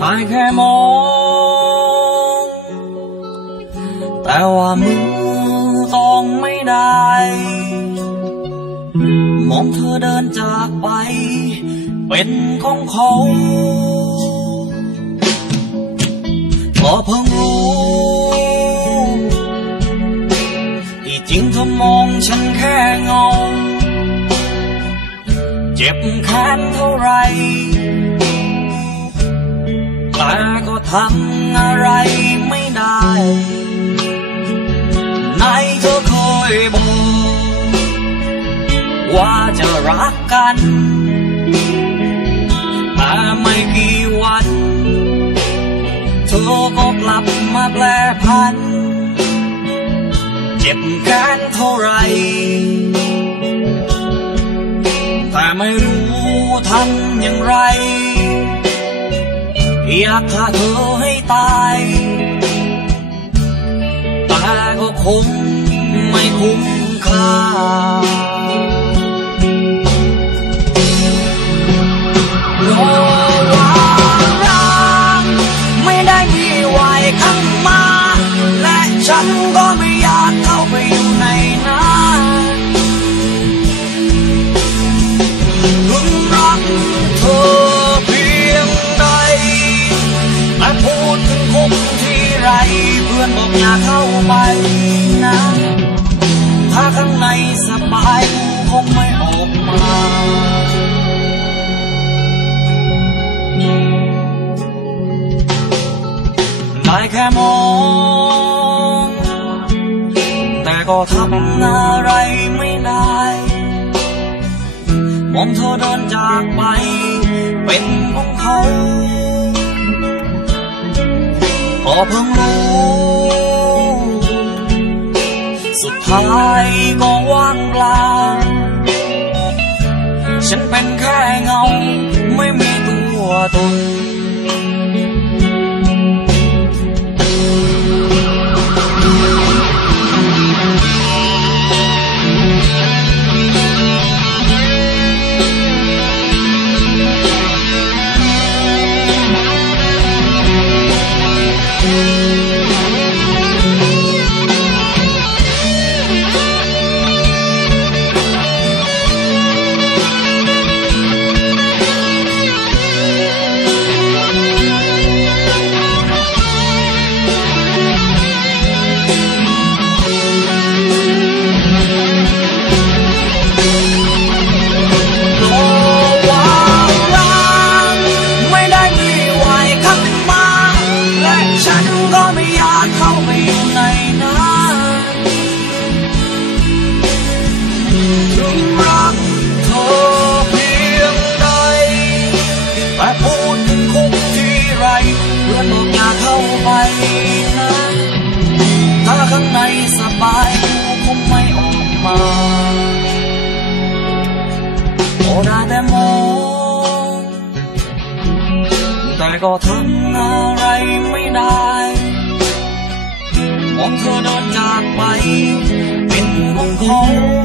ได้แค่มอง แต่ว่ามือต้องไม่ได้ มองเธอเดินจากไป เป็นของเขาก็เพิ่งรู้ที่จริงเธอมองฉันแค่เงา เจ็บแค้นเท่าไร ทำอะไรไม่ได้ไหนเธอเคยบอกว่าจะรักกันแต่ไม่กี่วัน เธอก็กลับมาแปลพัน เจ็บแค้นเท่าไร แต่ไม่รู้ทำอย่างไร อยากฆ่าเธอให้ตายแต่ก็คงไม่คุ้มค่ารอวางรักไม่ได้มีไว้ข้างมา และฉันก็ไม่อยากเข้าไปอยู่ในนั้น แต่พูดถึงคุกที่ไรเพื่อนบอกอย่าเข้าไปนะถ้าข้างในสบายคงไม่ออกมาได้แค่มอง แต่ก็ทำอะไรไม่ได้มองเธอเดินจากไป เป็นของเขา เพิ่งรู้ สุดท้ายก็ว่างเปล่า ฉันเป็นแค่เงาไม่มี ก็ไม่อยากเข้าไปอยู่ในนั้นถึงรักเธอเพียงใดแต่พูดถึงคุกที่ไรเพื่อนบอกอย่าเข้าไปนะถ้าข้างในสบายกูคงไม่ออกมาโอ้ได้แต่มองแต่ก็ทำอะไรไม่ได้ มองเธอเดินจากไป เป็นของเขา